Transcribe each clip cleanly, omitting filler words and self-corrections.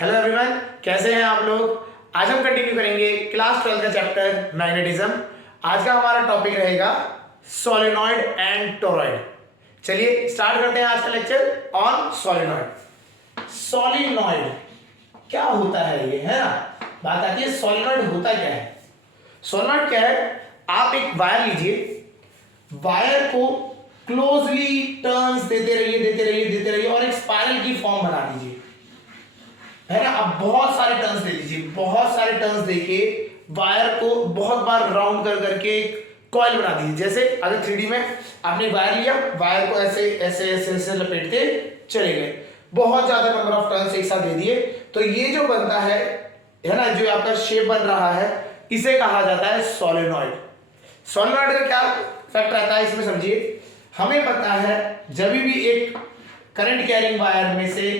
Hello everyone, कैसे हैं आप लोग। आज हम कंटिन्यू करेंगे क्लास 12 का चैप्टर मैग्नेटिज्म। आज का हमारा टॉपिक रहेगा सोलेनॉइड एंड टोरॉइड। चलिए स्टार्ट करते हैं आज का लेक्चर ऑन सोलेनॉइड। सोलेनॉइड क्या होता है, ये है ना बात आती है। सोलेनॉइड होता क्या है? सोलेनॉइड क्या है, आप एक वायर लीजिए, वायर को क्लोजली टर्न्स देते रहिए और एक स्पाइरल की फॉर्म बना दीजिए, है ना। अब बहुत सारे टर्न्स दे दीजिए, बहुत सारे टर्न्स देके वायर को बहुत बार राउंड कर करके कॉइल बना दीजिए। जैसे अगर 3D में आपने वायर लिया, वायर को ऐसे ऐसे ऐसे ऐसे लपेटते चले गए, बहुत ज्यादा नंबर ऑफ टर्न्स एक साथ दे दिए, तो ये जो बनता है ना, जो आपका शेप बन रहा है, इसे कहा जाता है सोलेनॉइड। सोलेनॉइड का क्या इफेक्ट रहता है इसमें समझिए। हमें पता है जब भी एक करंट कैरिंग वायर में से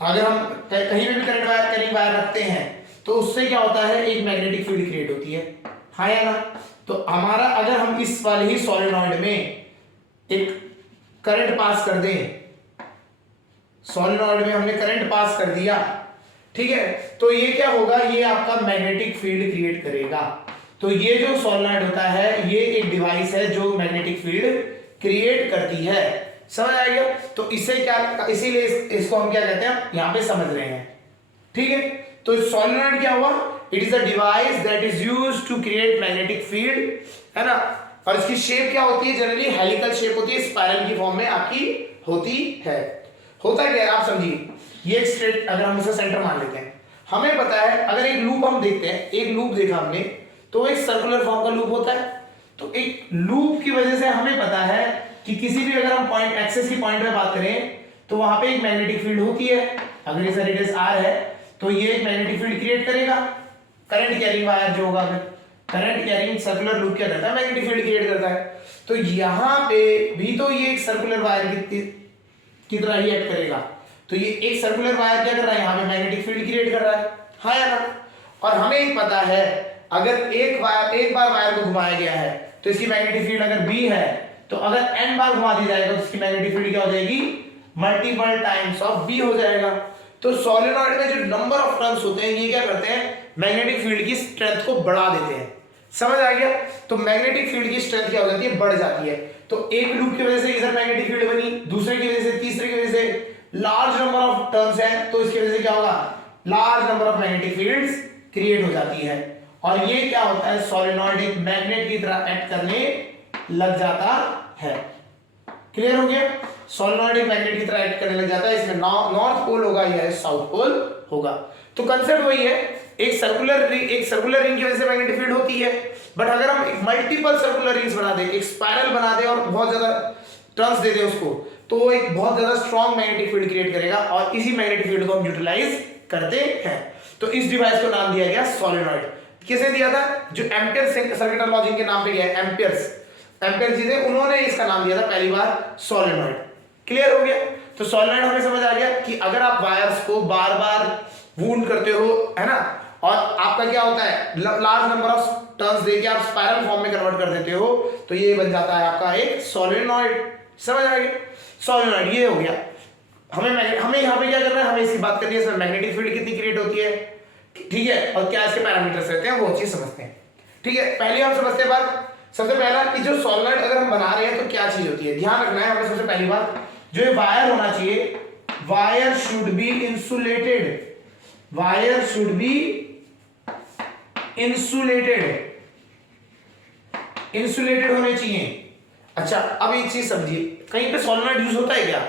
अगर हम कहीं पे भी करंट कैरिंग वायर रखते हैं तो उससे क्या होता है, एक मैग्नेटिक फील्ड क्रिएट होती है, हाँ या ना। तो हमारा अगर हम इस वाले ही सोलेनॉइड में एक करंट पास कर दें, सोलेनॉइड में हमने करंट पास कर दिया, ठीक है, तो ये क्या होगा, ये आपका मैग्नेटिक फील्ड क्रिएट करेगा। तो ये जो सोलेनॉइड होता है ये एक डिवाइस है जो मैग्नेटिक फील्ड क्रिएट करती है। समझ आ गया? तो इसे क्या, इसीलिए इसको हम क्या कहते हैं, यहां पे समझ रहे हैं, ठीक है। तो सोलेनॉइड क्या हुआ, it is a device that is used to create magnetic field, है ना। और इसकी शेप क्या होती है, जनरली हेलिकल शेप होती है, स्पाइरल की फॉर्म में आपकी होती है। होता क्या है आप समझिए, ये एक स्ट्रेट, अगर हम इसे सेंटर मान लेते हैं, हमें पता है अगर एक लूप हम देखते हैं, एक लूप देखा हमने तो एक सर्कुलर फॉर्म का लूप होता है। तो एक लूप की वजह से हमें पता है कि किसी भी अगर हम पॉइंट एक्सेस की पॉइंट में बात करें तो वहां पे एक मैग्नेटिक फील्ड होती है। अगर इसका रेडियस r है तो ये एक मैग्नेटिक फील्ड क्रिएट करेगा। करंट कैरिंग वायर जो होगा, करंट कैरिंग सर्कुलर लूप क्या करता है, मैग्नेटिक फील्ड क्रिएट करता है। तो यहां पे भी तो ये एक सर्कुलर वायर की तरह ही एक्ट करेगा। तो ये एक सर्कुलर वायर क्या कर रहा है, यहाँ पे मैग्नेटिक फील्ड क्रिएट कर रहा है, हाँ या ना। और हमें एक पता है अगर एक बार वायर को घुमाया गया है तो इसकी मैग्नेटिक फील्ड अगर b है, तो अगर n बार घुमा दी जाएगा तो इसकी मैग्नेटिक फील्ड क्या हो जाएगी, मल्टीपल टाइम्स ऑफ b हो जाएगा। तो सोलेनॉइड में जो नंबर ऑफ टर्न्स होते हैं ये क्या करते हैं, मैग्नेटिक फील्ड की स्ट्रेंथ को बढ़ा देते हैं। समझ आ गया? तो मैग्नेटिक फील्ड की स्ट्रेंथ क्या हो जाती है, बढ़ जाती है। तो एक लूप की वजह से इधर मैग्नेटिक फील्ड बनी, दूसरे की वजह से, तीसरे की वजह से, लार्ज नंबर ऑफ टर्न्स हैं तो इसकी वजह से क्या होगा, large number of magnetic fields create हो जाती है। और ये क्या होता है, सोलेनॉइड एक मैग्नेट की तरह एक्ट करने लग जाता है। क्लियर हो गया? सोलेनॉइड एक मैग्नेट की तरह एक्ट करने लग जाता है। इसमें नॉर्थ पोल होगा या साउथ पोल होगा। तो कंसेप्ट वही है, एक सर्कुलर रिंग की वजह से मैग्नेटिक फील्ड होती है, बट अगर हम मल्टीपल सर्कुलर रिंग्स बना दें, एक स्पाइरल बना दें और बहुत ज्यादा टर्न्स दे दें उसको, तो वो एक बहुत ज्यादा स्ट्रॉन्ग मैग्नेटिक फील्ड क्रिएट करेगा और इसी मैग्नेटिक फील्ड को हम यूटिलाइज करते हैं। तो इस डिवाइस को नाम दिया गया सोलेनॉइड। किसे दिया था, जो एम्पियर सर्किट लॉजिक के नाम पे गया, एम्पियर जी थे, उन्होंने इसका नाम दिया था पहली बार सोलेनॉइड। क्लियर हो गया? तो सोलेनॉइड हमें समझ आ गया कि अगर आप वायर्स को बार बार वूंड करते हो, है ना, और आपका क्या होता है, लार्ज नंबर ऑफ टर्न्स देके आप स्पाइरल फॉर्म में कन्वर्ट कर देते हो, तो ये बन जाता है आपका एक सोलेनॉइड। समझ आ गया? सोलेनॉइड ये हो गया। हमें यहाँ पे क्या करना है, हमें इसकी बात करनी है, इसमें मैग्नेटिक फील्ड कितनी क्रिएट होती है, ठीक है, और क्या इसके पैरामीटर्स रहते हैं, वो चीज समझते हैं। ठीक है, पहले हम समझते हैं बात, सबसे पहला कि जो सोलेनॉइड अगर हम बना रहे हैं तो क्या चीज होती है, ध्यान रखना है हमें। सबसे पहली बात, जो वायर होना चाहिए, wire should be insulated, wire should be insulated होने चाहिए। अच्छा, अब एक चीज समझिए, कहीं पे सोलेनॉइड यूज होता है क्या,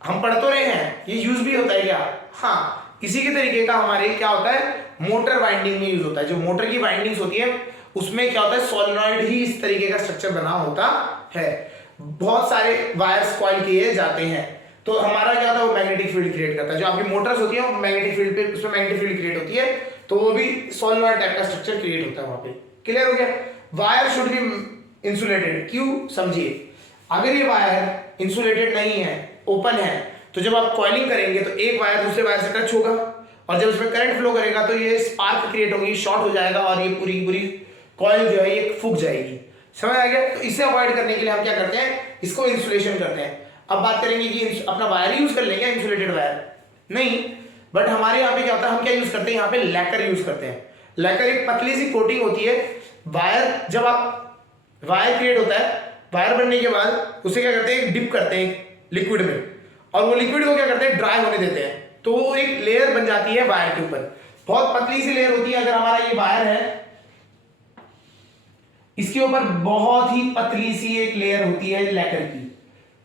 हम पढ़ तो रहे हैं, ये यूज भी होता है क्या, हाँ। इसी के तरीके का हमारे क्या होता है, मोटर वाइंडिंग में यूज होता है। जो मोटर की वाइंडिंग्स होती है उसमें क्या होता है, सोलेनॉइड ही इस तरीके का स्ट्रक्चर बना होता है। बहुत सारे वायर्स कॉइल किए जाते हैं, तो हमारा क्या होता है, वो मैग्नेटिक फील्ड क्रिएट करता है। जो आपकी मोटर्स होती है वो मैग्नेटिक फील्ड पे, उसमें मैग्नेटिक फील्ड क्रिएट होती है, तो वो भी सोलेनॉइड टाइप का स्ट्रक्चर क्रिएट होता है वहां पे। क्लियर हो गया? वायर शुड बी इंसुलेटेड, क्यों समझिए। अगर ये वायर इंसुलेटेड नहीं है, ओपन है, तो जब आप कॉइलिंग करेंगे तो एक वायर दूसरे वायर से टच होगा और जब उसमें करंट फ्लो करेगा तो ये स्पार्क क्रिएट होगी, शॉर्ट हो जाएगा और ये पूरी कॉइल जो है ये फूक जाएगी। समझ आ गया? तो इसे अवॉइड करने के लिए हम क्या करते हैं, इसको इंसुलेशन करते हैं। अब बात करेंगे कि अपना वायर यूज कर लेंगे इंसुलेटेड वायर, नहीं, बट हमारे यहाँ पे क्या होता है, हम क्या यूज करते हैं, यहाँ पे लैकर यूज करते हैं। लैकर एक पतली सी कोटिंग होती है। वायर, जब आप वायर क्रिएट होता है, वायर बनने के बाद उसे क्या करते हैं, डिप करते हैं लिक्विड में, और वो लिक्विड को क्या करते हैं, ड्राई होने देते हैं, तो वो एक लेयर बन जाती है वायर के ऊपर। बहुत पतली सी लेयर होती है। अगर हमारा ये वायर है, इसके ऊपर बहुत ही पतली सी एक लेयर होती है लैकर की,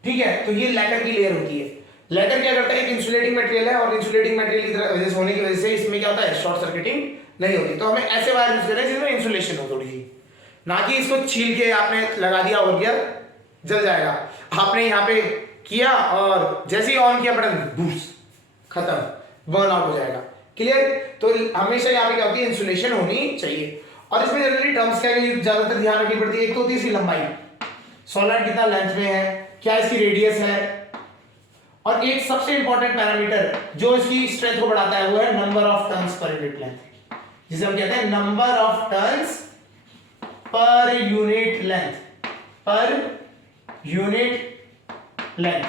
ठीक है। तो ये लैकर की लेयर होती है। लैकर क्या करता है, एक इंसुलेटिंग मटेरियल है, और इंसुलेटिंग मटेरियल की वजह से होने की वजह से इसमें क्या होता है, शॉर्ट सर्किटिंग नहीं होती। तो हमें ऐसे वायर यूज करना है जिसमें इंसुलेशन हो थोड़ी सी, ना कि इसको छील के आपने लगा दिया और क्या जल जाएगा। आपने यहाँ पे किया और जैसे ही ऑन किया बटन, बूस, खत्म, बर्न आउट हो जाएगा। क्लियर। तो हमेशा यहाँ पे क्या होती है, इंसुलेशन होनी चाहिए। और इसमें जनरली टर्म्स क्या है, ज्यादातर ध्यान रखनी पड़ती है। एक तो होती है इसकी लंबाई, सॉलिड कितना लेंथ में है, क्या इसकी रेडियस है, और एक सबसे इंपॉर्टेंट पैरामीटर जो इसकी स्ट्रेंथ को बढ़ाता है वो है number of turns per unit length, जिसे हम कहते हैं number of turns per unit length, per unit length.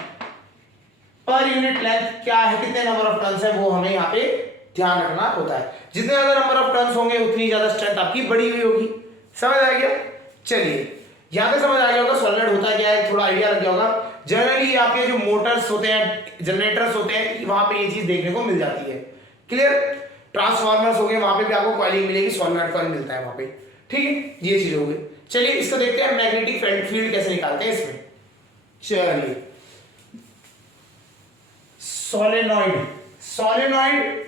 Per unit length क्या है, कितने नंबर ऑफ टर्न्स है, वो हमें यहाँ पे ध्यान रखना होता है। जितने ज्यादा नंबर ऑफ टर्न्स होंगे उतनी ज्यादा स्ट्रेंथ आपकी बढ़ी हुई होगी। समझ आ गया। चलिए यहां पे समझ आ गया होगा सॉलिड होता क्या है, थोड़ा आइडिया लग गया होगा। जनरली आपके जो मोटर्स होते हैं, जनरेटर्स होते हैं, वहां पे ये चीज देखने को मिल जाती है। क्लियर। ट्रांसफार्मर्स हो गए, वहां पे भी आपको कॉइलिंग मिलेगी, सॉलिड कॉइल मिलता है वहां पे, ठीक है। ये चीज हो गई। चलिए इसको देखते हैं मैग्नेटिक फील्ड कैसे निकालते हैं इसमें। चलिए सोलेनॉइड, सोलेनॉइड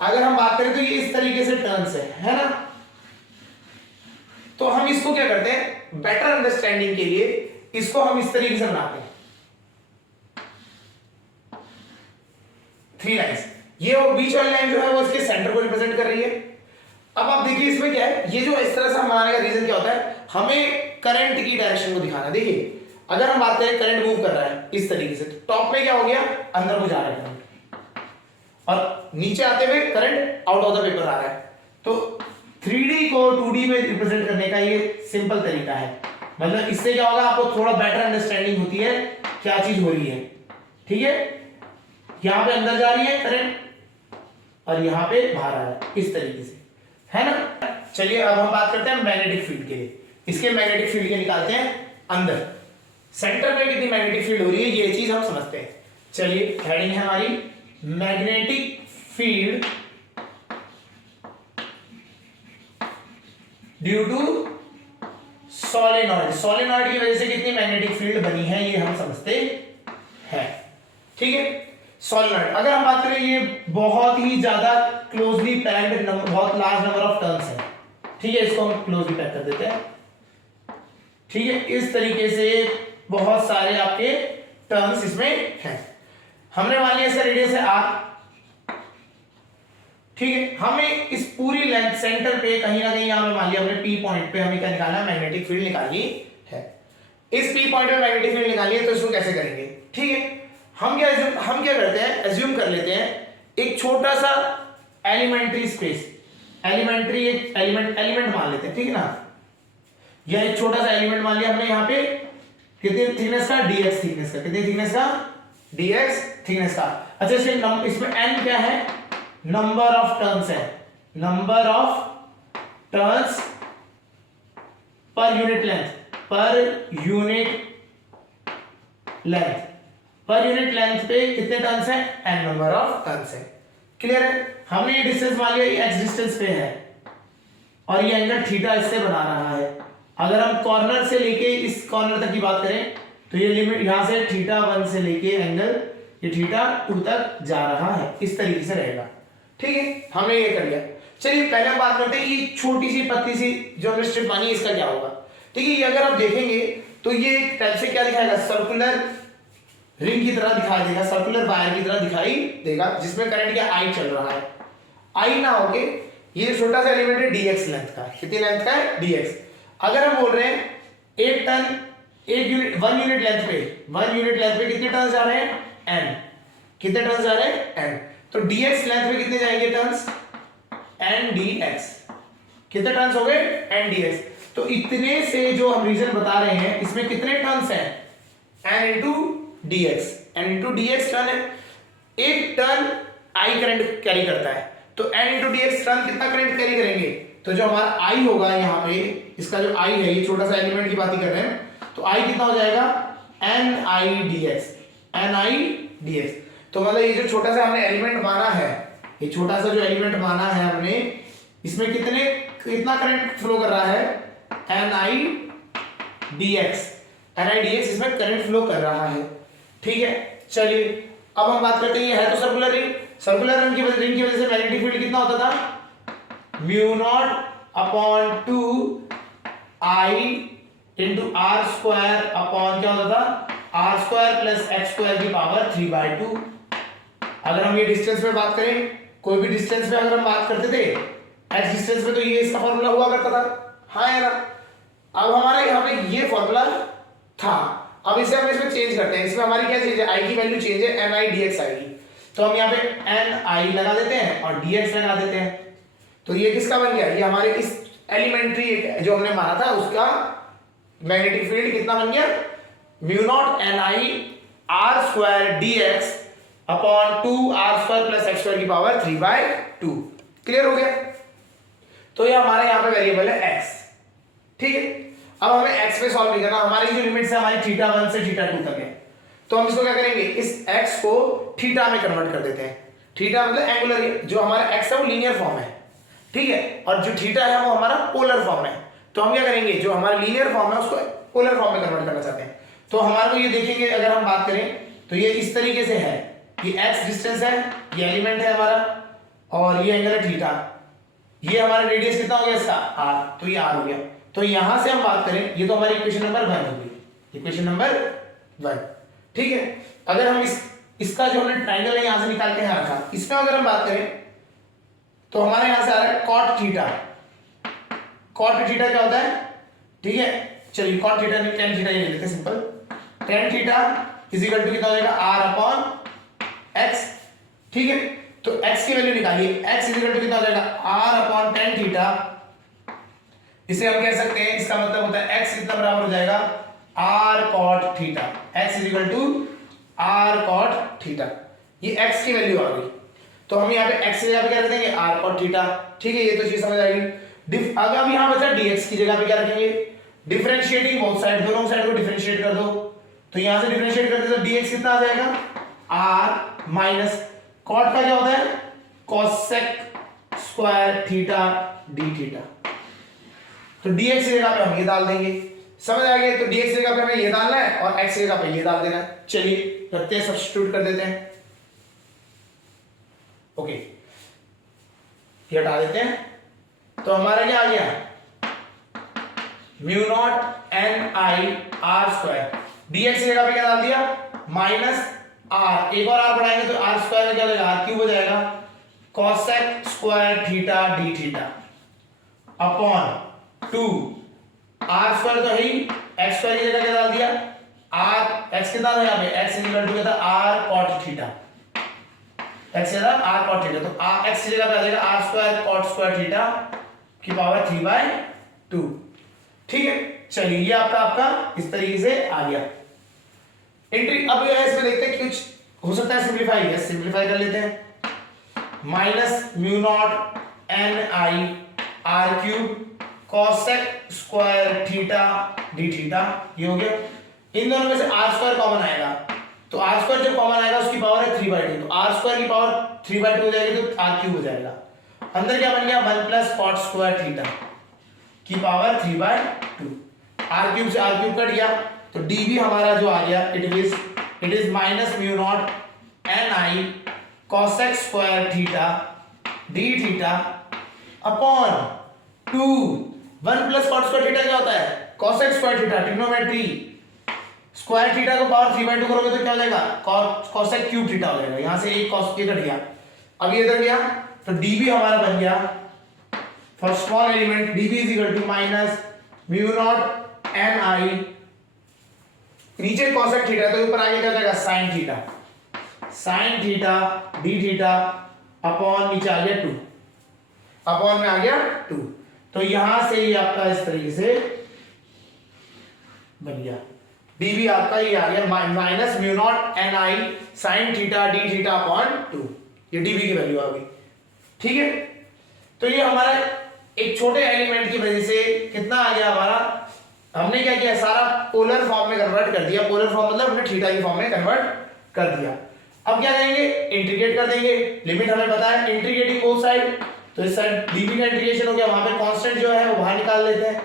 अगर हम बात करें तो ये इस तरीके से टर्न्स है ना। तो हम इसको क्या करते हैं, बेटर अंडरस्टैंडिंग के लिए इसको हम इस तरीके से बनाते हैं, 3 लाइंस। ये वो बीच वाली लाइन जो है वो इसके सेंटर को रिप्रेजेंट कर रही है। अब आप देखिए इसमें क्या है, ये जो इस तरह से हम बनाने का रीजन क्या होता है, हमें करंट की डायरेक्शन को दिखाना। देखिए अगर हम बात करें करंट मूव कर रहा है इस तरीके से, तो टॉप में क्या हो गया, अंदर को जा रहा है करंट, और नीचे आते हुए current out of the paper आ रहा है। तो 3D को 2D में रिप्रेजेंट करने का ये सिंपल तरीका है। मतलब इससे क्या होगा, आपको थोड़ा बेटर अंडरस्टैंडिंग होती है क्या चीज हो रही है, ठीक है। यहां पे अंदर जा रही है करंट और यहां पे बाहर आ रहा है, इस तरीके से, है ना। चलिए अब हम बात करते हैं मैग्नेटिक फील्ड के लिए। इसके मैग्नेटिक फील्ड के निकालते हैं अंदर, सेंटर में कितनी मैग्नेटिक फील्ड हो रही है ये चीज हम समझते हैं। चलिए हेडिंग है हमारी magnetic field due to solenoid. Solenoid की वजह से कितनी मैग्नेटिक फील्ड बनी है ये हम समझते हैं, ठीक है। सोलेनॉइड अगर हम बात करें, ये बहुत ही ज्यादा क्लोजली पैक्ड, बहुत लार्ज नंबर ऑफ टर्न्स है, ठीक है। इसको हम क्लोजली पैक कर देते हैं, ठीक है। इस तरीके से बहुत सारे आपके टर्न्स इसमें हैं। हमने मान लिया इसका रेडियस है r, ठीक है। हमें इस पूरी लेंथ सेंटर पे कहीं ना कहीं यहां पे मान लिया हमने P पॉइंट पे हमें क्या निकालना है, मैग्नेटिक फील्ड निकालनी है। इस P पॉइंट पे मैग्नेटिक फील्ड निकालनी है, तो इसको कैसे करेंगे, ठीक है। हम क्या करते हैं, एज्यूम कर लेते हैं एक छोटा सा एलिमेंट्री स्पेस, एलिमेंट्री एक एलिमेंट मान लेते हैं, ठीक है ना। यह एक छोटा सा एलिमेंट मान लिया हमने, यहाँ पे कितने थिकनेस का, dx थिकनेस का, कितने थिकनेस का, dx थिकनेस का। अच्छा इसमें n क्या है, नंबर ऑफ टर्न्स है, number of turns per unit length, per unit length, per unit length पे कितने टर्न्स है, n नंबर ऑफ टर्न्स है। क्लियर है। हमने ये डिस्टेंस मान लिया, ये x डिस्टेंस पे है और ये एंगल थीटा इससे बना रहा है। अगर हम कॉर्नर से लेके इस कॉर्नर तक की बात करें तो ये लिमिट यहां से θ1 से लेके एंगल ये θ2 तक जा रहा है, इस तरीके से रहेगा, ठीक है। हमने ये कर लिया। चलिए पहले हम बात करते हैं ये छोटी सी पतली सी जो हमने स्ट्रिप मानी इसका क्या होगा, ठीक है। ये अगर आप देखेंगे तो ये एक टाइप से क्या दिखाएगा, सर्कुलर रिंग की तरह दिखाई देगा, सर्कुलर वायर की तरह दिखाई देगा, जिसमें करंट क्या I चल रहा है। I ना होके ये छोटा सा एलिमेंट है dx लेंथ का, कितनी लेंथ का है, dx। अगर हम बोल रहे हैं एक टर्न, एक यूनिट, 1 यूनिट लेंथ पे, 1 यूनिट लेंथ पे कितने टर्न्स जा रहे हैं, n, कितने टर्न्स जा रहे हैं, n। तो dx लेंथ पे कितने जाएंगे टर्न्स, n dx, कितने टर्न्स हो गए, n dx। तो इतने से जो हम रीजन बता रहे हैं इसमें कितने टर्न्स हैं, n into dx, n into dx turn है। एक टर्न आई करंट कैरी करता है, तो n into D x turn कितना करंट कैरी करेंगे, तो जो हमारा आई होगा यहाँ पे, इसका जो आई है, ये छोटा सा एलिमेंट की बात ही कर रहे हैं, तो आई कितना हो जाएगा n I d x, n I d x. तो मतलब ये जो छोटा सा हमने एलिमेंट माना है, ये छोटा सा जो एलिमेंट माना है हमने, इसमें कितना करंट फ्लो कर रहा है, n I d x, n I d x इसमें करंट फ्लो कर रहा है। ठीक है, चलिए अब हम बात करते हैं, ये है तो सर्कुलर रिंग, सर्कुलर रिंग की वजह से मैग्नेटिक फील्ड कितना होता था, mu not upon 2 I into r square upon क्या होता था, r square plus x square की पावर 3/2। अगर हम ये डिस्टेंस में बात करें, कोई भी डिस्टेंस में अगर हम बात करते थे एक्स डिस्टेंस में, तो ये इसका फॉर्मूला हुआ करता था, हाँ या ना। अब हमारे यहाँ पे ये फॉर्मूला था, अब इसे हम इसमें चेंज करते हैं, इसमें हमारी क्या चेंज है, आई की वैल्यू चेंज है, एन आई डी एक्स आएगी, तो हम यहाँ पे एन आई लगा देते हैं और डी एक्स लगा देते हैं, तो ये किसका बन गया, ये हमारे इस एलिमेंट्री जो हमने माना था उसका मैग्नेटिक फील्ड कितना बन गया, mu not an I r square d x upon 2 r square plus x square की पावर 3/2। क्लियर हो गया। तो ये हमारे यहाँ पे वेरिएबल है x, ठीक है। अब हमें x पे सॉल्व नहीं करना, हमारी जो लिमिट्स है हमारी θ1 से θ2 तक है, तो हम इसको क्या करेंगे, इस x को थीटा में कन्वर्ट कर देते हैं। थीटा मतलब एंगुलर, जो हमारा x है वो लीनियर फॉर्म है, ठीक है, और जो थीटा है वो हमारा पोलर फॉर्म है। तो हम क्या करेंगे, जो हमारा लीनियर फॉर्म है उसको पोलर फॉर्म में कन्वर्ट करना चाहते हैं। तो हमारे को ये देखेंगे, अगर हम बात करें तो ये इस तरीके से है, ये x डिस्टेंस है, ये एलिमेंट है हमारा, और ये एंगल है थीटा, ये हमारा रेडियस कितना हो गया इसका r, तो ये r हो गया। तो यहां से हम बात करें, ये तो हमारी इक्वेशन नंबर 1 हो गई, इक्वेशन नंबर 1, ठीक है। अगर हम इसका जो हमने ट्रायंगल है यहां से निकाल के यहाँ रखा, इसमें अगर हम बात करें तो हमारे यहां से आ रहा है cot थीटा। cot थीटा क्या होता है, ठीक है, चलिए cot थीटा नहीं tan थीटा ये लेते हैं simple, tan theta is equal to कितना हो जाएगा r अपॉन x, ठीक है। तो x की वैल्यू निकालिए, x इज इक्वल टू कितना हो जाएगा r अपॉन tan थीटा, इसे हम कह सकते हैं, इसका मतलब होता है x कितना बराबर हो जाएगा r cot theta, x is equal to r cot theta, ये x की वैल्यू आ गई। तो हम यहाँ पे x की जगह पे क्या रख देंगे r cot थीटा, ठीक है, ये तो चीज समझ आएगी। अब यहाँ बचा dx की जगह पे क्या रखेंगे, डिफरेंशिएटिंग बोथ साइड, दोनों साइड को डिफरेंशिएट कर दो, तो यहां से डिफरेंशिएट करते तो dx कितना आ जाएगा r माइनस cot का क्या होता है cosec square theta d theta, तो dx की जगह पे हम ये डाल देंगे, समझ आ गया। तो dx की जगह पे हमें ये डालना है और x की जगह पे ये डाल देना है। चलिए रखते हैं, सब्स्टिट्यूट कर देते हैं, ओके, ये हटा देते हैं। तो हमारा क्या आ गया, mu not an I r square, dx की जगह पे क्या डाल दिया माइनस r, एक और r बढ़ाएंगे तो r स्क्वायर में क्या हो जाएगा r क्यूब हो जाएगा, cosec square theta d theta upon 2 r square तो है ही, x स्क्वायर की जगह क्या डाल दिया r, x कितना था यहाँ पे x इज इक्वल टू क्या था r cot थीटा, x था r cot थीटा, तो x की जगह पे आ जाएगा r square cot square theta की पावर 3/2, ठीक है। चलिए ये आपका इस तरीके से आ गया एंट्री। अब ये है, इसमें देखते हैं कुछ हो सकता है सिंपलीफाई, है सिंपलीफाई कर लेते हैं, minus mu not an I are cube cosec square theta D theta, ये हो गया। इन दोनों में से r स्क्वायर कॉमन आएगा, तो r स्क्वायर जब कॉमन आएगा उसकी पावर है 3/2, तो r स्क्वायर की पावर 3/2 हो जाएगी, तो r क्यूब हो जाएगा। अंदर क्या बन गया 1 प्लस cot स्क्वायर थीटा की पावर 3/2, r क्यूब से r क्यूब कट गया, तो d भी हमारा जो आ गया it is minus mu not an I cosec square theta d theta upon 2 1 plus cot square theta क्या होता है cosec square theta, trigonometry, square theta को पावर 3/2 करोगे तो क्या हो जाएगा cosec क्यूब थीटा हो जाएगा, यहां से एक cos के कट गया, अब ये इधर गया, तो d भी हमारा बन गया for small element db is equal to minus mu not an I, नीचे cosec थीटा तो ऊपर आगे क्या जाएगा sin theta d theta upon नीचे आ गया 2, अपॉन में आ गया 2, तो यहां से ये आपका इस तरीके से बन गया, dv आपका ये आ गया minus mu not an I sin theta d theta upon 2, ये डीबी की वैल्यू आ गई। ठीक है, तो ये हमारा एक छोटे एलिमेंट की वजह से कितना आ गया हमारा, हमने क्या किया, सारा पोलर फॉर्म में कन्वर्ट कर दिया। पोलर फॉर्म मतलब हमने थीटा की फॉर्म में कन्वर्ट कर दिया। अब क्या करेंगे, इंटीग्रेट कर देंगे। लिमिट हमें पता है, इंटीग्रेटिंग बोथ साइड, तो इस साइड डीबी का इंटीग्रेशन हो गया, वहां पे कांस्टेंट जो है वो बाहर निकाल लेते हैं,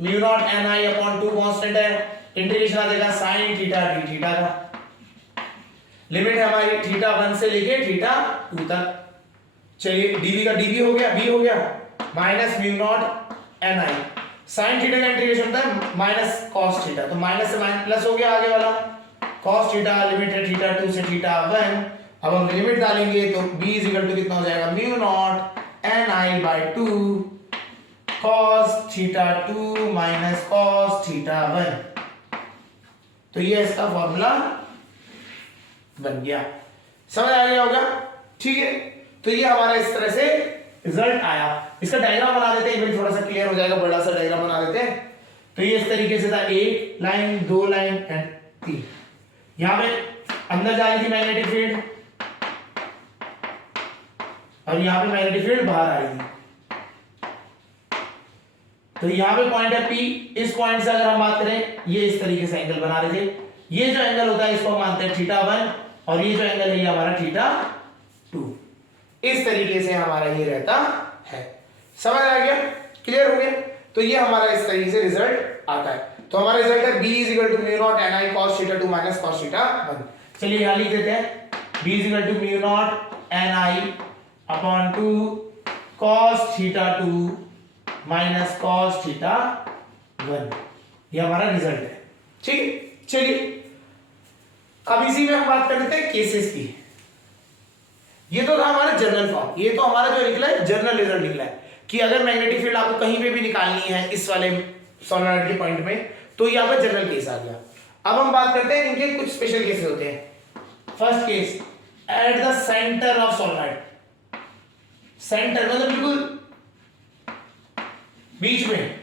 mu not an I upon 2 constant है, इंटीग्रेशन आ जाएगा sin थीटा डी थीटा का। लिमिट है हमारी थीटा 1 से लेके थीटा 2 तक। चलिए डीबी का डीबी हो गया, बी हो गया, minus mu not an I, sin theta का इंटीग्रेशन होता है माइनस cos थीटा, तो माइनस से माइनस प्लस हो गया आगे वाला, cos थीटा लिमिट है थीटा 2 से थीटा 1। अब हम लिमिट डालेंगे तो b इज इक्वल टू कितना हो जाएगा, mu not an I by 2 cos theta 2 minus cos theta 1। तो ये इसका फॉर्मूला बन गया, समझ आ गया होगा। ठीक है, तो ये हमारा इस तरह से रिजल्ट आया। इसका डायग्राम बना देते हैं, थोड़ा सा क्लियर हो जाएगा, बड़ा सा डायग्राम बना देते हैं। तो ये इस तरीके से था, 1 लाइन 2 लाइन एंड 3। यहां पे अंदर जा रही थी मैग्नेटिक फील्ड, और यहां पे मैग्नेटिक फील्ड बाहर आ रही थी। तो यहां पे पॉइंट है P, इस पॉइंट से अगर हम बात करें, ये इस तरीके से एंगल बना रहे थे। ये जो एंगल होता है इसको हम मानते हैं थीटा 1, और ये जो एंगल है ये हमारा थीटा 2। इस तरीके से हमारा ये रहता है, समझ आ गया, क्लियर हो गया। तो ये हमारा इस तरीके से रिजल्ट आता है। तो हमारा रिजल्ट है b is equal to mu not an I cos theta 2 minus cos theta 1। चलिए यहां लिख देते हैं, b is equal to mu not an I upon 2 cos theta 2 minus cos theta 1। ये हमारा रिजल्ट है। ठीक है, चलिए अब इसी में हम बात कर लेते हैं केसेस की। ये तो था हमारा जनरल फॉर्म, ये तो हमारा जो निकला है जनरल रिजल्ट निकला है कि अगर मैग्नेटिक फील्ड आपको कहीं पे भी निकालनी है इस वाले सोलेनॉइड के पॉइंट में, तो यहाँ पर जनरल केस आ गया। अब हम बात करते हैं इनके कुछ स्पेशल केसेस होते हैं। First case, at the centre of solenoid. Centre मतलब बिल्कुल बीच में,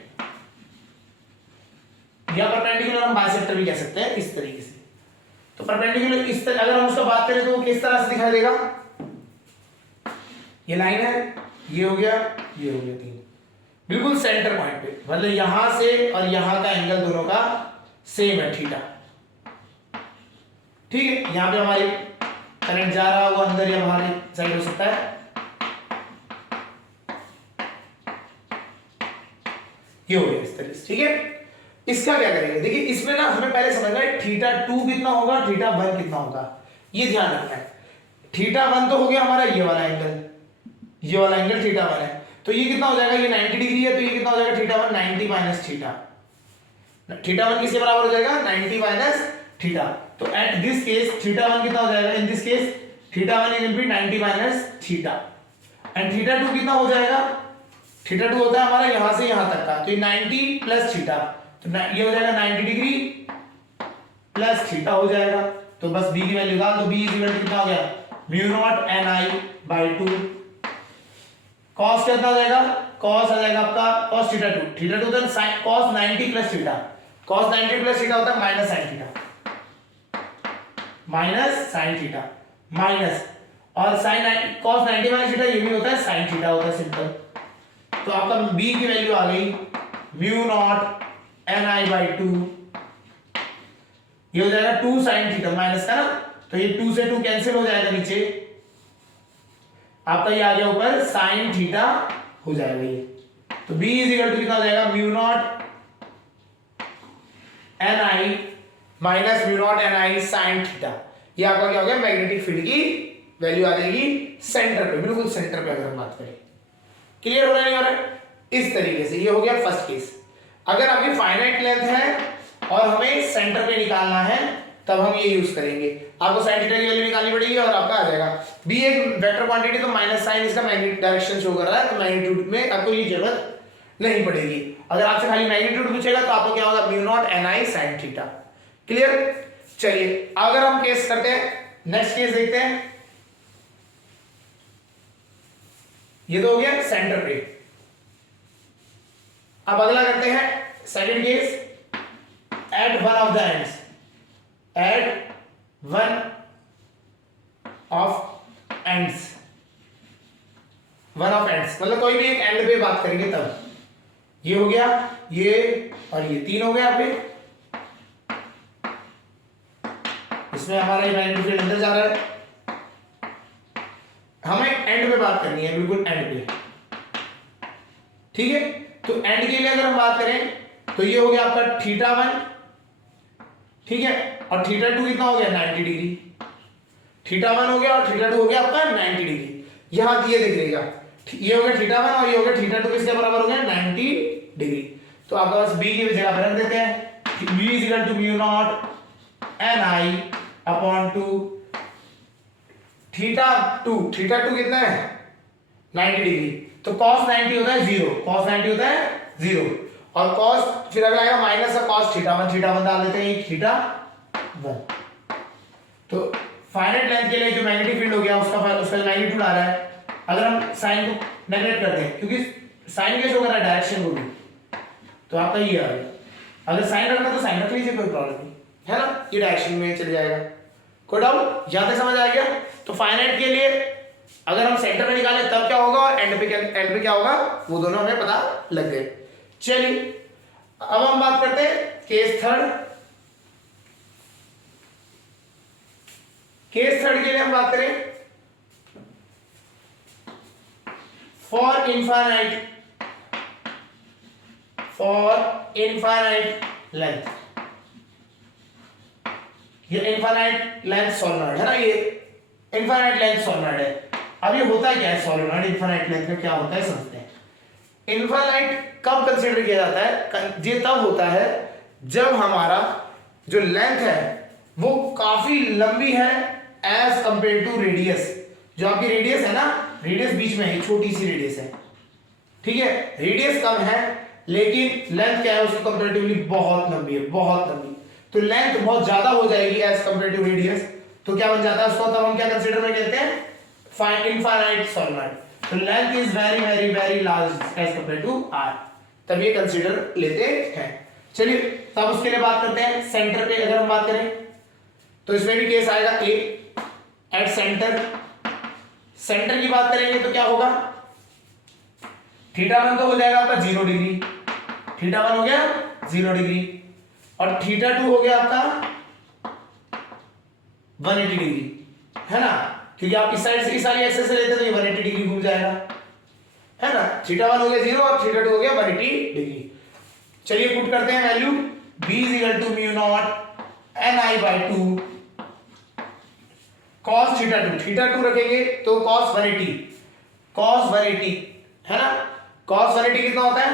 या परपेंडिकुलर हम बाइसेक्टर भी कह सकते हैं इस तरीके से। तो परपेंडिकुलर इस तरह अगर हम उसका बात करें तो वो किस तरह से दिखाई देगा, ये लाइन है, ये हो गया, ये हो गया, 3 बिल्कुल सेंटर पॉइंट पे, मतलब यहां से और यहां का एंगल दोनों का सेम है थीटा। ठीक है, यहां पे हमारे करंट जा रहा होगा अंदर या बाहर साइड हो सकता है, ये हो गया इस तरह से। ठीक है, इसका क्या करेंगे, देखिए इसमें ना हमें पहले समझना है थीटा 2 कितना होगा, थीटा 1 कितना होगा, ये ध्यान रखना है। थीटा 1 तो हो गया हमारा ये वाला एंगल, ये वाला एंगल थीटा 1 है, तो ये कितना हो जाएगा, ये 90 डिग्री है, तो ये कितना हो जाएगा थीटा 1 90 माइनस थीटा। थीटा 1 किसके बराबर हो जाएगा, 90 माइनस थीटा। तो एट दिस केस थीटा 1 कितना हो जाएगा, in this case theta 1 will be 90 minus theta, and theta 2 कितना हो जाएगा, थीटा 2 होता है हमारा यहां से यहां तक का, तो ये 90 प्लस थीटा, तो ये हो जाएगा 90 डिग्री प्लस थीटा हो जाएगा। तो बस b की वैल्यू डाल दो, b इज इक्वल टू कितना हो गया, mu not an I by 2। cos कितना हो जाएगा, cos आ जाएगा आपका cos थीटा 2, थीटा 2 तो cos 90 plus theta, cos 90 plus theta होता है minus sin theta, minus sin theta minus, और sin cos 90 माइनस थीटा ये भी होता है sin थीटा होता है सिंपल। तो आपका b की वैल्यू आ गई mu not an I by 2, ये हो जाएगा 2 sin थीटा माइनस का ना, तो ये 2 से 2 कैंसिल हो जाएगा नीचे, आपका ये आ गया ऊपर sin थीटा हो जाएगा ये। तो b इज इक्वल टू कितना हो जाएगा, mu not an I minus mu not an I sin theta. ये आपका क्या हो गया, मैग्नेटिक फील्ड की वैल्यू आ जाएगी सेंटर पे, बिल्कुल सेंटर पे अगर हम बात करें। क्लियर हो रहा है नहीं हो रहा है, इस तरीके से ये हो गया फर्स्ट केस। अगर आपकी फाइनाइट लेंथ है और हमें सेंटर पे निकालना है तब हम ये यूज करेंगे, आपको sin थीटा की वैल्यू निकालनी पड़ेगी और आपका आ जाएगा b एक वेक्टर क्वांटिटी, तो माइनस साइन इसका मैग्नेटिक डायरेक्शन शो कर रहा है, तो मैग्नीट्यूड में आपको ये जरूरत नहीं पड़ेगी। अगर आपसे खाली मैग्नीट्यूड पूछेगा तो आपको क्या होगा, mu not an I sin theta. Clear, चलिए अगर हम केस करते हैं, नेक्स्ट केस देखते हैं। ये तो हो गया सेंटर पे। अब अगला करते हैं second case, at one of the ends, at one of ends one of ends, मतलब कोई भी एक एंड पे बात करेंगे तब। ये हो गया, ये और ये 3 हो गया यहाँ पे। इसमें हमारा मैग्नेटिक फील्ड अंदर जा रहा है, हमें एंड पे बात करनी है, बिल्कुल एंड पे, ठीक है। तो एंड के लिए अगर हम बात करें तो ये हो गया आपका θ1, ठीक है, और θ2 कितना हो गया 90 डिग्री। θ1 हो गया और θ2 हो गया आपका 90 डिग्री। यहां ये दिख रहेगा, ये हो गया θ1 और ये हो गया θ2, किसके बराबर हो गया 90 डिग्री। तो आपके पास b की जगह पर रख देते हैं, b equal to mu not ni upon 2 θ2 कितना है 90 डिग्री। तो cos 90 होता है 0, cos 90 होता है 0, और cos फिर अगर आएगा माइनस का cos θ1 डाल देते हैं θ1। तो फाइनाइट लेंथ के लिए जो मैग्नेटिक फील्ड हो गया उसका मैग्नीट्यूड आ रहा है। अगर हम साइन को नेगलेक्ट करते हैं, क्योंकि साइन क्या शो कर रहा है डायरेक्शन को भी, तो आपका ये आ गया। अगर साइन रखना तो साइन रख लीजिए, कोई प्रॉब्लम नहीं है ना, ये डायरेक्शन में चल जाएगा। कोई डाउट यहां तक समझ आ गया। तो फाइनाइट के लिए अगर हम सेंटर में निकालें तब क्या होगा और एंड पे क्या होगा, वो दोनों हमें पता लग गए। चलिए अब हम बात करते हैं केस थर्ड। केस थर्ड के लिए हम बात करें फॉर इनफाइनाइट लेंथ। ये इनफाइनाइट लेंथ सोलेनॉइड है ना, ये इनफाइनाइट लेंथ सोलेनॉइड है। अब ये होता क्या है सोलेनॉइड इनफाइनाइट लेंथ में क्या होता है समझते हैं। इनफाइनाइट कब कंसीडर किया जाता है, ये तब होता है जब हमारा जो लेंथ है वो काफी लंबी है एज कंपेयर टू रेडियस। जो आपकी रेडियस है ना, रेडियस बीच में है, छोटी सी रेडियस है, ठीक है, रेडियस कम है लेकिन लेंथ क्या है उसकी कंपैरेटिवली बहुत लंबी है, बहुत लंबी। तो लेंथ बहुत ज्यादा हो जाएगी एज कंपेयर टू रेडियस, तो क्या बन जाता है उसको, तब हम क्या कंसीडर में कहते हैं इनफाइनाइट सोलेनॉइड। तो length is very very very large as compare to r, तब ये कंसीडर लेते हैं। चलिए तब उसके लिए बात करते हैं सेंटर पे। अगर हम बात करें तो इसमें भी केस आएगा ए एट सेंटर। सेंटर की बात करेंगे तो क्या होगा, θ1 तो हो जाएगा आपका 0 डिग्री, θ1 हो गया 0 डिग्री, और θ2 हो गया आपका 180 डिग्री, है ना, क्योंकि आप इस साइड से इस सारी एक्सेस से लेते तो ये 180 डिग्री घूम जाएगा, है ना। θ1 हो गया 0 और θ2 हो गया 180 डिग्री। चलिए पुट करते हैं value, b = mu naught ni/2 cos θ2 रखेंगे तो cos 180 है ना। cos 180 कितना होता है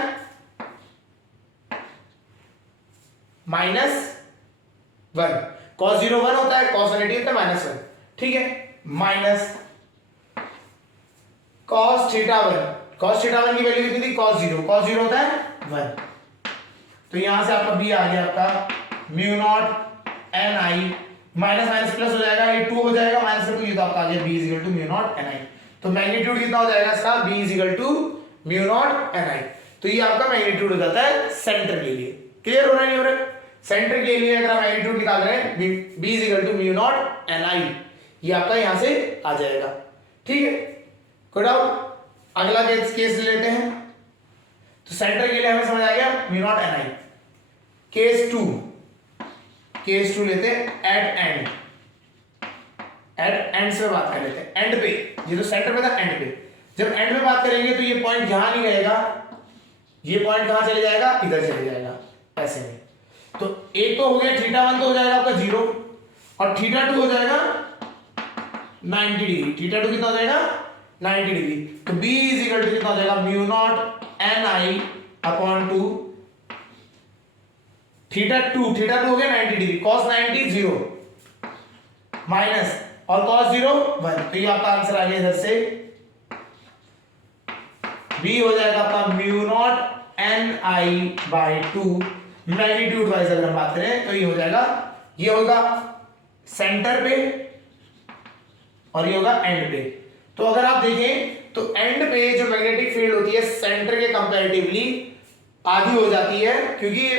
-1, cos 0 1 होता है, cos 180 होता है -1, ठीक है, माइनस cos θ1 की वैल्यू कितनी थी cos 0 होता है 1, तो यहां से आपका b आ गया आपका mu not ni, minus minus plus हो जाएगा, ये 2 हो जाएगा, माइनस से 2, ये तो आपका आ गया b = म्यू नॉट ni। तो मैग्नीट्यूड कितना हो जाएगा इसका, b = म्यू नॉट ni। तो ये आपका मैग्नीट्यूड हो जाता है सेंटर के लिए। क्लियर हो रहा है नहीं हो रहा है? सेंटर के लिए अगर हम मैग्नीट्यूड निकाल रहे हैं b = म्यू नॉट ni, ये आपका यहां से आ जाएगा, ठीक है। कोई डाउट? अगला केस लेते हैं। तो सेंटर के लिए हमें समझ आ गया म्यू नॉट ni। केस 2 लेते हैं एट एंड से बात कर लेते हैं, एंड पे, ये तो सेंटर पे था, एंड पे। जब एंड पे बात करेंगे तो ये पॉइंट यहां नहीं रहेगा, ये पॉइंट कहां चले जाएगा, इधर चले जाएगा ऐसे में। तो एक तो हो गया θ1 तो हो जाएगा आपका 0 और θ2 हो जाएगा 90 डिग्री। θ2 कितना हो जाएगा 90 डिग्री। तो b = कितना हो जाएगा म्यू नॉट ni/2 θ2 हो गया 90 डिग्री, cos 90 0 माइनस और cos 0 1, तो ये आपका आंसर आ गया इधर से। b हो जाएगा आपका mu naught ni/2। Magnitude wise अगर हम बात करें तो ये हो जाएगा, ये होगा सेंटर पे और ये होगा एंड पे। तो अगर आप देखें तो एंड पे जो मैग्नेटिक फील्ड होती है सेंटर के कंपैरेटिवली आधी हो जाती है, क्योंकि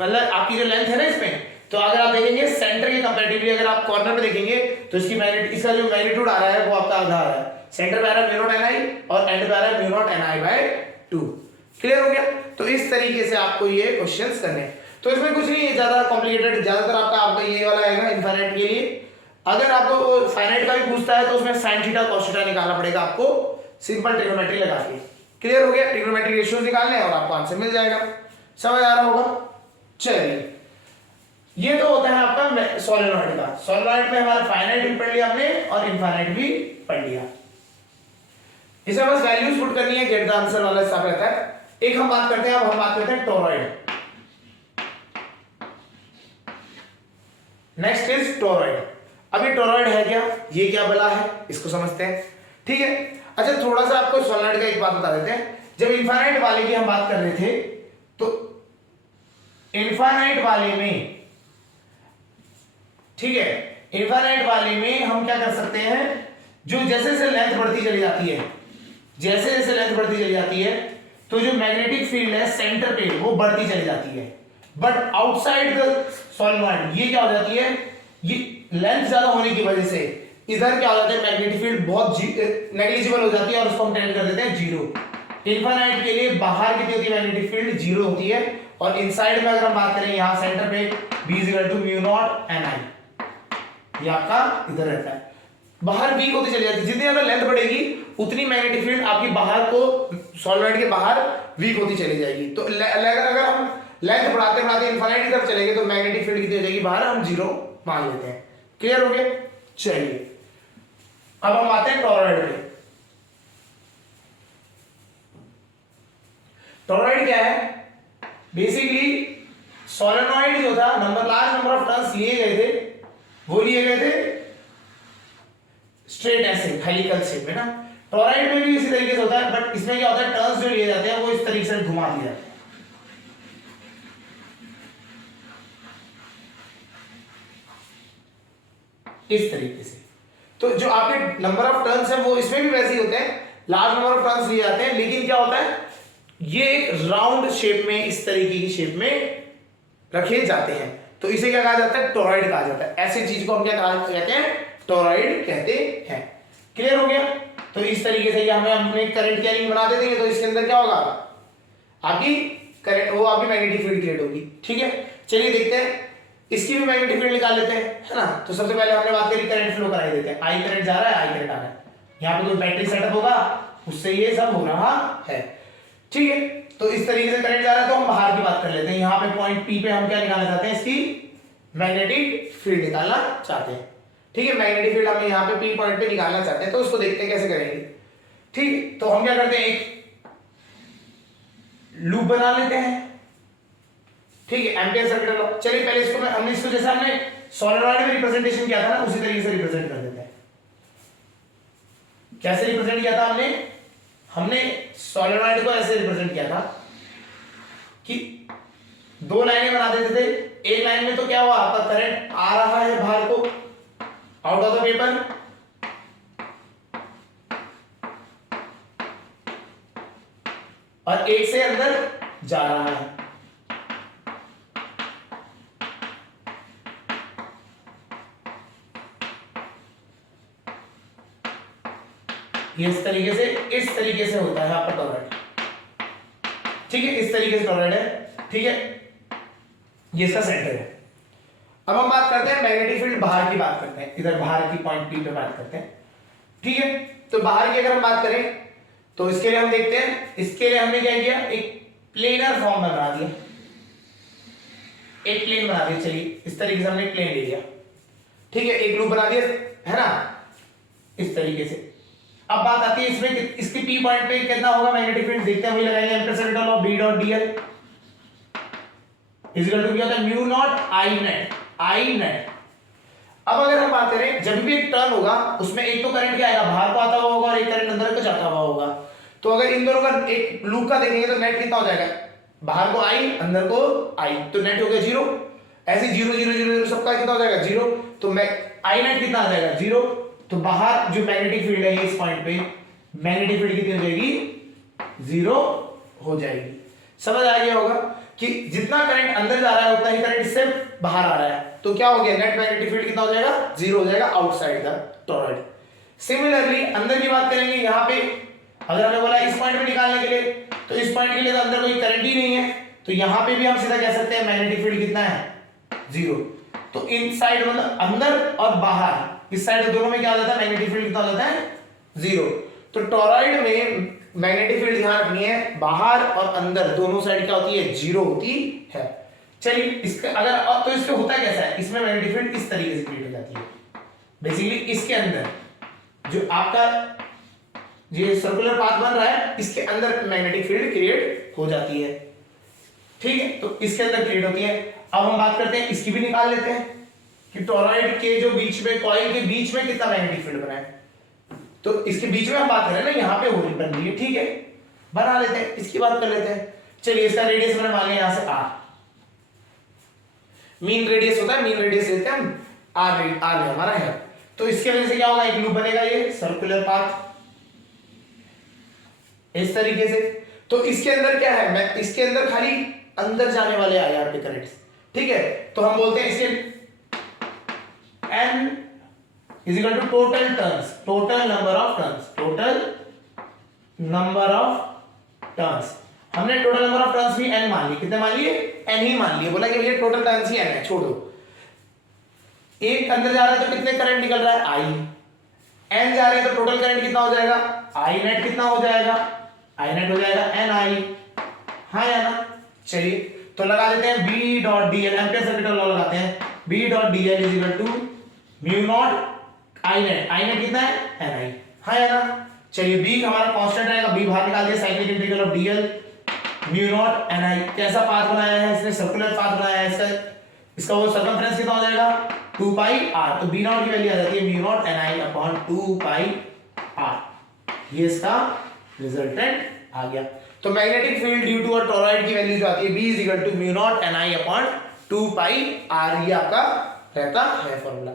मतलब आपकी जो लेंथ है ना इसमें तो अगर आप देखेंगे सेंटर के कंपैरेटिवली अगर आप कॉर्नर में देखेंगे तो इसकी मैग्नीट्यूड, इसका जो मैग्नीट्यूड आ रहा है वो आपका आधा आ रहा है। सेंटर पे आ रहा है म्यू नॉट ni और एंड पे आ रहा है म्यू नॉट ni/2। क्लियर हो गया? तो इस तरीके से आपको ये क्वेश्चंस करने हैं। तो इसमें कुछ नहीं है ज्यादा कॉम्प्लिकेटेड, ज्यादातर आपका ये वाला आएगा इनफाइनाइट के लिए। अगर आपको फाइनाइट का भी पूछता है तो उसमें sin थीटा cos थीटा निकालना पड़ेगा आपको सिंपल ट्रिग्नोमेट्री लगा के। क्लियर हो गया? ट्रिग्नोमेट्री रेशियो निकालने हैं और आपको आंसर मिल जाएगा। समझ आ रहा होगा? चलिए, ये तो होता है आपका सोलेनॉइड का। सोलेनॉइड में हमारा फाइनाइट भी पढ़ लिया हमने और इनफाइनाइट भी पढ़ लिया। इसमें बस वैल्यूज पुट करनी है, गेट द आंसर वाला हिसाब रहता है। एक हम बात करते हैं, अब हम बात करते हैं टोरॉइड। Next is toroid. अब ये टोरॉइड है क्या, ये क्या बला है, इसको समझते हैं। ठीक है, अच्छा थोड़ा सा आपको सोलेनॉइड का एक बात बता देते हैं। जब इनफाइनाइट वाले की हम बात कर रहे थे तो इनफाइनाइट वाले में, ठीक है, इनफाइनाइट वाले में हम क्या कर सकते हैं, जो जैसे जैसे लेंथ बढ़ती चली जाती है, जैसे जैसे लेंथ बढ़ती चली जाती है तो जो मैग्नेटिक फील्ड है सेंटर पे वो बढ़ती चली जाती है। बट आउटसाइड द सोलेनॉइड ये क्या हो जाती है, ये लेंथ ज्यादा होने की वजह से इधर क्या हो जाता है, मैग्नेटिक फील्ड बहुत नेग्लिजिबल हो जाती है और उसको हम टेंड कर देते हैं जीरो। इनफाइनाइट के लिए बाहर कितनी होती है मैग्नेटिक फील्ड, जीरो होती है। और इनसाइड में अगर हम बात करें यहां सेंटर पे B = म्यू नॉट ni, ये आपका इधर रहता है। बाहर वीक होती चली जाती है, जितनी ज्यादा लेंथ बढ़ेगी उतनी मैग्नेटिक फील्ड आपकी बाहर को सोलेनॉइड के बाहर वीक होती चली जाएगी। तो अगर हम लेंथ बढ़ाते बढ़ाते इनफाइनाइट की तरफ चलेंगे तो मैग्नेटिक फील्ड कितनी हो जाएगी बाहर, हम जीरो मान लेते हैं। क्लियर हो गया? चलिए, अब हम आते हैं टोरॉइड पे। टोरॉइड क्या है? बेसिकली सोलेनॉइड जो था लार्ज नंबर ऑफ टर्न्स लिए गए थे, वो लिए गए थे स्ट्रेट ऐसे हेलिकल शेप में ना। टोरॉइड में भी इसी तरीके से होता है, बट इसमें क्या होता है, टर्न्स जो लिए जाते हैं वो इस तरीके से घुमा दिया जाता है, इस तरीके से। तो जो आपके नंबर ऑफ टर्न्स है वो इसमें भी वैसे ही होते हैं, लार्ज नंबर ऑफ टर्न्स लिए जाते हैं। लेकिन क्या होता है, ये एक राउंड शेप में, इस तरीके की शेप में रखे जाते हैं, तो इसे क्या कहा जाता है, टोरॉइड कहा जाता है। ऐसी चीज को हम क्या कहते हैं, टोरॉइड कहते हैं। क्लियर हो गया? तो इस तरीके से हमें अपने करंट कैरिंग बना देंगे तो इसके अंदर क्या होगा, आपकी करंट, वो आपकी मैग्नेटिक फील्ड क्रिएट होगी। ठीक है, चलिए देखते हैं, इसकी भी मैग्नेटिक फील्ड निकाल लेते हैं, है ना। तो सबसे पहले हमने बात करी करंट फ्लो कराई देते हैं। आई करंट जा रहा है, आई करंट आ रहा है, यहाँ पे कोई बैटरी सेटअप होगा उससे ये सब हो रहा है। ठीक है, तो इस तरीके से करंट जा रहा है। तो हम बाहर की बात कर लेते हैं, यहाँ पे पॉइंट पी पे हम क्या निकालना चाहते हैं, इसकी मैग्नेटिक फील्ड निकालना चाहते हैं। ठीक है, मैग्नेटिक फील्ड हमें यहाँ पे पी पॉइंट पे निकालना चाहते हैं, तो उसको देखते हैं कैसे करेंगे। ठीक, तो हम क्या करते हैं, एक लूप बना लेते हैं। ठीक है, एम्पियर सर्किट लॉ। चलिए पहले इसको हमने इसको जैसा हमने सोलेनॉइड में रिप्रेजेंटेशन किया था ना, उसी तरीके से रिप्रेजेंट कर देते हैं। कैसे रिप्रेजेंट किया था हमने सोलेनॉइड को ऐसे रिप्रेजेंट किया था कि दो लाइनें बना देते थे। एक लाइन में तो क्या हुआ, आपका करंट आ रहा है बाहर को, आउट ऑफ द पेपर, और एक से अंदर जा रहा है। ये इस तरीके से होता है आपका टोरॉइड। ठीक है, इस तरीके से टोरॉइड है। ठीक है, ये इसका सेंटर है। अब हम बात करते हैं मैग्नेटिक फील्ड बाहर की बात करते हैं, इधर बाहर की पॉइंट पी पे बात करते हैं। ठीक है, तो बाहर की अगर हम बात करें तो इसके लिए हम देखते हैं, इसके लिए हमने क्या किया, एक प्लेनर फॉर्म बना दिया, एक प्लेन बना दिया। चलिए इस तरीके से हमने प्लेन ले लिया। ठीक है, एक लूप बना दिया, है ना, इस तरीके से। अब बात आती है इसमें, इसकी पी पॉइंट पे कितना होगा मैग्नेटिक फील्ड, देखते हैं, वही लगाएंगे ampere circuit law, B dot dl equal to क्या होता है, म्यू नॉट I नेट। अब अगर हम बात करें, जब भी एक टर्न होगा उसमें एक तो करंट क्या आएगा, बाहर को आता हुआ होगा और एक करंट अंदर को जाता हुआ होगा। तो अगर इन दोनों का एक लूप का देखेंगे तो नेट कितना हो जाएगा, बाहर को I अंदर को I, तो नेट हो गया जीरो। ऐसे 0 0 0 0 सबका कितना हो जाएगा, जीरो। तो I नेट कितना आ जाएगा, जीरो। तो बाहर जो मैग्नेटिक फील्ड है इस पॉइंट पे, मैग्नेटिक फील्ड कितनी हो जाएगी, जीरो हो जाएगी। समझ आ गया होगा? कि जितना करंट अंदर जा रहा है उतना ही करंट इससे बाहर आ रहा है, तो क्या हो गया, नेट मैग्नेटिक फील्ड कितना हो जाएगा, 0 हो जाएगा आउटसाइड द टॉरॉइड। सिमिलरली अंदर की बात करेंगे, यहाँ पे अगर हमें बोला इस पॉइंट पे निकालने के लिए, तो इस पॉइंट के लिए तो अंदर कोई करंट ही नहीं है, तो यहाँ पे भी हम सीधा कह सकते हैं मैग्नेटिक फील्ड कितना है, 0। तो इनसाइड मतलब अंदर और बाहर, इस साइड दोनों में क्या हो जाता है, मैग्नेटिक फील्ड कितना हो जाता है, 0। तो टॉरॉइड में मैग्नेटिक फील्ड ध्यान रखनी है, बाहर और अंदर दोनों साइड क्या होती है, 0 होती है। चलिए इसका अगर तो इसमें होता कैसा है, इसमें मैग्नेटिक फील्ड इस तरीके से क्रिएट हो जाती है। बेसिकली इसके अंदर जो आपका ये सर्कुलर पाथ बन रहा है, इसके अंदर मैग्नेटिक फील्ड क्रिएट हो जाती है, ठीक है, तो इसके अंदर क्रिएट होती है। अब हम बात करते हैं, इसकी भी निकाल लेते हैं कि टॉरॉइड के जो बीच में, कॉइल के बीच में कितना मैग्नेटिक फील्ड बना है। तो इसके बीच में हम बात करें ना, यहाँ पे होल बन रही है, ठीक है, बना लेते हैं, इसकी बात कर लेते हैं। चलिए इसका रेडियस मैंने मान लिया यहाँ से r, मीन रेडियस होता है, मीन रेडियस लेते हैं हम, r है हमारा है। तो इसके वजह से क्या होगा, एक लूप बनेगा, ये सर्कुलर पाथ इस तरीके से। तो इसके अंदर क्या है, मैं इसके अंदर खाली अंदर जाने वाले IR पे करंट्स, ठीक है, तो हम बोलते हैं इसके n is equal to total turns, total number of turns, total number of turns। हमने टोटल नंबर ऑफ टर्न्स भी n मान ली, कितने मान लिए, n ही मान लिए, बोला कि भैया टोटल टर्न्स ही n है, छोड़ दो। एक अंदर जा रहा है तो कितने करंट निकल रहा है, I, n जा रहे हैं तो टोटल करंट कितना हो जाएगा, I नेट कितना हो जाएगा, I नेट हो जाएगा NI, हाँ या ना। चलिए तो लगा देते हैं B dot DL, ampere circuit law लगाते हैं, B dot DL is equal to mu not I net कितना है, NI, हाँ या ना। चलिए B हमारा कांस्टेंट रहेगा, B बाहर निकाल दिया, cyclic integral of DL mu not NI। कैसा पाथ बनाया है इसने, सर्कुलर पाथ बनाया है, इसका वो सर्कमफ्रेंस कितना हो जाएगा, 2 पाई r, तो B नॉट की वैल्यू आ जाती है mu not NI upon 2 pi r, ये इसका रिजल्टेंट आ गया। तो magnetic field due to a toroid की वैल्यू जो आती है B is equal to mu not NI upon 2 pi r, ये आपका रहता है फॉर्मूला।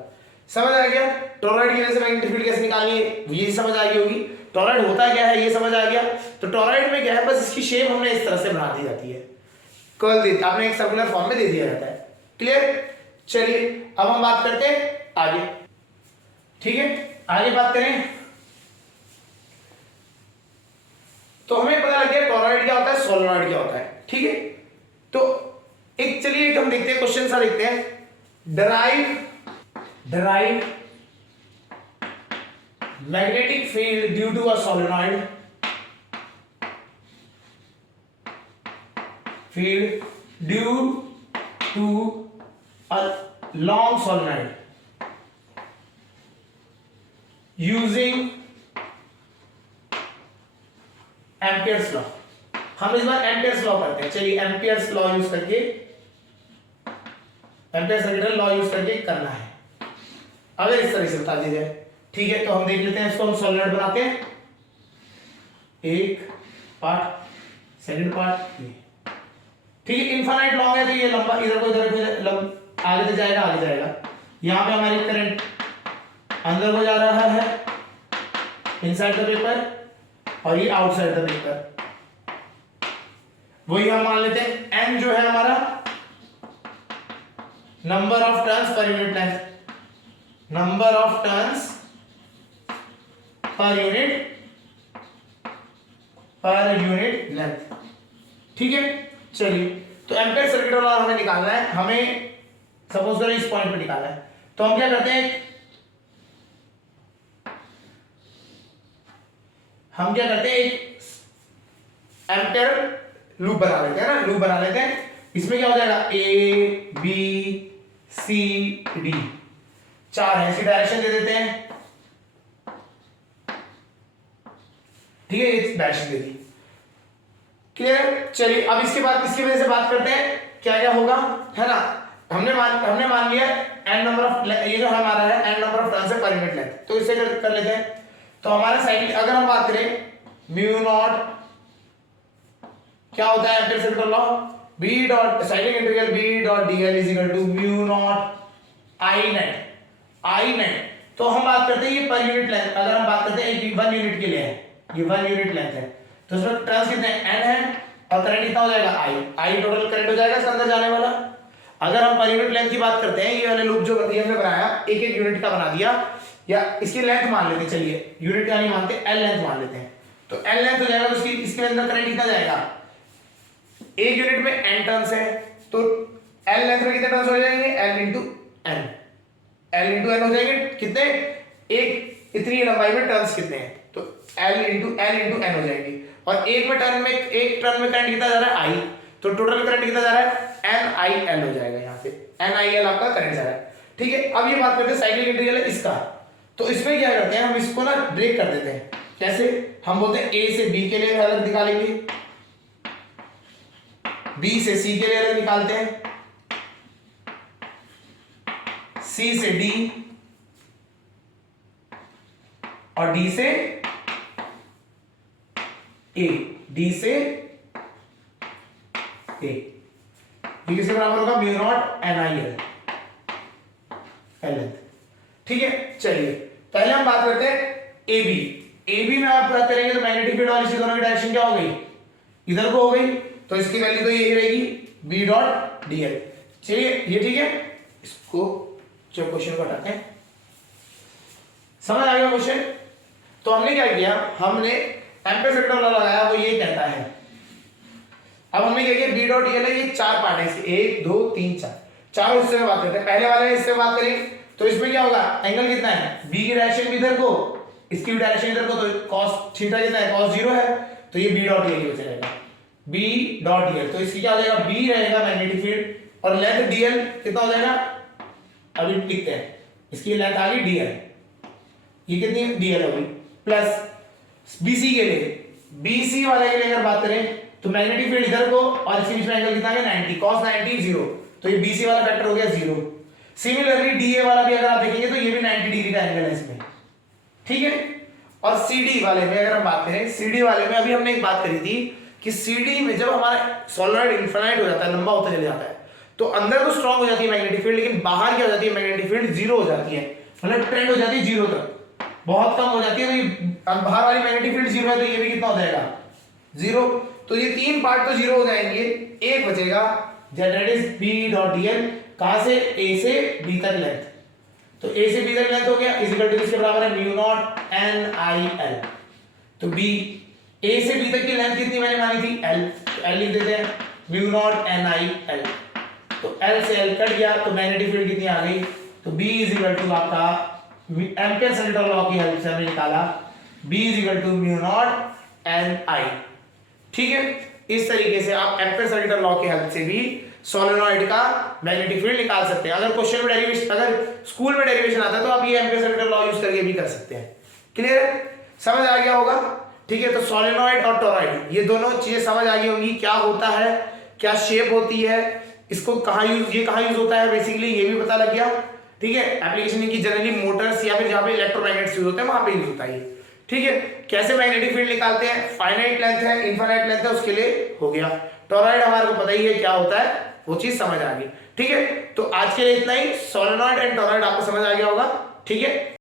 समझ आ गया, टॉरॉइड की वजह से मैग्नेटिक फील्ड कैसे निकालनी है ये समझ आ गई होगी, टॉरॉइड होता क्या है ये समझ आ गया। तो टॉरॉइड में क्या है, बस इसकी शेप हमने इस तरह से बना दी जाती है, कर्ल देती, आपने एक सर्कुलर फॉर्म में दे दिया जाता है, क्लियर। चलिए अब हम बात करते हैं आगे, ठीक है, आगे बात करें तो हमें पता लग गया टॉरॉइड क्या होता है, सोलेनॉइड क्या होता है, ठीक है। तो एक चलिए हम देखते हैं, क्वेश्चन सा देखते हैं, derive magnetic field due to a solenoid, field due to a long solenoid using Ampere's law. हम इस बार एम्पियर्स लॉ करते हैं, चलिए एम्पियर्स लॉ यूज करके, एम्पियर्स सर्किट लॉ यूज करके करना है। अगर इस तरह से बता दिया जाए, ठीक है, तो हम देख लेते हैं, इसको हम सोलेनॉइड बनाते हैं, एक पार्ट, सेकंड पार्ट, ठीक है, इनफाइनाइट लॉन्ग है तो ये लंबा इधर को आगे तो जाएगा, आगे जाएगा। यहां पे हमारी करंट अंदर को जा रहा है इनसाइड द पेपर, और ये आउटसाइड द पेपर, वही हम मान लेते हैं। n जो है हमारा number of turns per unit length, number of turns per unit length, ठीक है। चलिए तो एम्पियर सर्किट लॉ हमें निकालना है, हमें सपोज करो इस पॉइंट पे निकालना है, तो हम क्या करते हैं, हम क्या करते हैं, एक एम्पियर लूप बना लेते हैं ना, लूप बना लेते हैं, इसमें क्या हो जाएगा, A B C D, 4 है, ऐसी डायरेक्शन दे देते हैं, ठीक है, इस डायरेक्शन दे दी, क्लियर। चलिए अब इसके बाद इसकी वजह से बात करते हैं क्या क्या होगा, है ना। हमने मान लिया n नंबर ऑफ, ये जो हमारा है n नंबर ऑफ टर्न्स है पर यूनिट लेंथ, तो इससे कर लेते हैं। तो हमारा साइकिल अगर हम बात करें, म्यू नॉट क्या होता है ampere circuit law, B dot cyclic integral B dot DL is equal to mu not I net. तो हम बात करते हैं ये पर यूनिट लेंथ, अगर हम बात करते हैं 1 यूनिट के लिए है, ये 1 यूनिट लेंथ है, तो इसमें टर्न्स कितने n है, और करंट कितना हो जाएगा आई टोटल करंट हो जाएगा इसके अंदर जाने वाला। अगर हम पर यूनिट लेंथ की बात करते हैं, ये वाले लूप जो हमने बनाया एक एक यूनिट का बना दिया, या इसकी लेंथ मान लेते हैं, चलिए यूनिट का नहीं मानते, एल लेंथ मान लेते हैं, तो एल लेंथ हो जाएगा, तो इसके अंदर करंट कितना जाएगा, एक यूनिट में एन टर्न्स है, तो एल लेंथ में कितने टर्न्स हो जाएंगे, एल इंटू एन हो जाएंगे, कितने, एक इतनी लंबाई में टर्न्स कितने हैं, तो एल इंटू एन हो जाएंगे, और एक टर्न में करंट कितना जा रहा है आई, तो टोटल करंट कितना जा रहा है एन आई एल हो जाएगा, यहाँ पे एन आई एल आपका करंट जा रहा है। ठीक है, अब ये बात करते हैं साइक्लिक इंटीग्रल है इसका, तो इसमें क्या करते हैं हम इसको ना ब्रेक कर देते हैं, कैसे, हम बोलते हैं ए से बी के लिए अलग निकालेंगे, बी से सी के लिए अलग निकालते हैं, सी से डी और डी से ए, डी से ए, ये किसके बराबर होगा, mu not an I L length. ठीक है, चलिए पहले हम बात करते हैं ए बी में आप बात करेंगे तो मैग्नेटिक फील्ड और इसी दोनों की डायरेक्शन क्या हो गई, इधर को हो गई, तो इसकी वैल्यू तो यही रहेगी बी डॉट डी एल। चलिए ये ठीक है, इसको जो क्वेश्चन को हटाते हैं, समझ आ गया क्वेश्चन। तो हमने क्या किया, हमने एम्पीयर सेक्टर लगाया, वो ये कहता है, अब हमने क्या किया, बी डॉट डी एल है, ये चार पार्ट है इसके, 1 2 3 4, चार हिस्से में बात करते हैं। पहले वाले हिस्से में बात करें तो इसमें क्या होगा, एंगल कितना है, बी की डायरेक्शन भी इधर को, इसकी भी डायरेक्शन इधर को, तो cos थीटा कितना है, cos 0 है, तो ये बी डॉट डी एल बच जाएगा, बी डॉट डी एल, तो इसकी क्या हो जाएगा, बी रहेगा मैग्नेटिक फील्ड, और लेंथ डी एल कितना हो जाएगा, अभी लिखते हैं, इसकी लेंथ आ गई डी एल, ये कितनी डी एल हो गई, प्लस बीसी के लिए, बीसी वाले के लिए अगर बात करें तो मैग्नेटिक फील्ड इधर को, और इसके बीच में एंगल कितना है 90, cos 90 0, तो ये बीसी वाला फैक्टर हो गया 0। सिमिलरली डीए वाला भी अगर आप देखेंगे तो ये भी 90 डिग्री का एंगल है इसमें। ठीक है, और सीडी वाले में अगर हम बात करें, सीडी वाले में अभी हमने एक बात करी थी कि सीडी में जब हमारा सॉलिनॉइड इनफिनाइट हो जाता है, लंबा होता चले जाता है, तो अंदर तो स्ट्रांग हो जाती है मैग्नेटिक फील्ड, लेकिन बाहर क्या हो जाती है, मैग्नेटिक फील्ड 0 हो जाती है, मतलब ट्रेंड हो जाती है 0 तक, बहुत कम हो जाती है, तो ये बाहर वाली मैग्नेटिक फील्ड 0 है, तो ये भी कितना हो जाएगा 0, तो ये तीन पार्ट तो 0 हो जाएंगे, एक बचेगा that is B dot D L, कहां से, ए से बी तक लेंथ, तो ए से बी तक लेंथ हो गया, इज इक्वल टू किसके बराबर है, mu not an I L, तो बी, ए से बी तक की लेंथ कितनी मैंने मानी थी एल, तो एल लिख देते हैं, mu not an I L, तो एल से एल कट गया, तो मैग्नेटिक फील्ड कितनी आ गई, तो बी इज इक्वल टू आपका एम्पीयर सेक्टर लॉ की हेल्प से हमने निकाला, B is equal to mu not an I. ठीक है, इस तरीके से आप एम्पीयर सेक्टर लॉ की हेल्प से भी सोलेनॉइड का मैग्नेटिक फील्ड निकाल सकते हैं। अगर क्वेश्चन में डेरिवेशन, अगर स्कूल में डेरिवेशन आता है तो आप ये एम्पीयर सेक्टर लॉ यूज करके भी कर सकते हैं। क्लियर है, समझ आ गया होगा। ठीक है, तो सोलेनॉइड और टोरॉइड ये दोनों चीजें समझ आ गई होंगी, क्या होता है, क्या शेप होती है, इसको कहाँ यूज, ये कहाँ यूज होता है, बेसिकली ये भी पता लग गया। ठीक है, एप्लीकेशन की जनरली मोटर्स या फिर जहाँ पे इलेक्ट्रोमैग्नेट्स यूज होते हैं वहां पे यूज होता है। ठीक है, कैसे मैग्नेटिक फील्ड निकालते हैं, फाइनाइट लेंथ है, इनफाइनाइट लेंथ है, उसके लिए हो गया। टोरॉइड हमारे को पता ही है क्या होता है, वो चीज समझ आ गई। ठीक है, तो आज के लिए इतना ही। सोलेनॉइड एंड टोरॉइड आपको समझ आ गया होगा। ठीक है।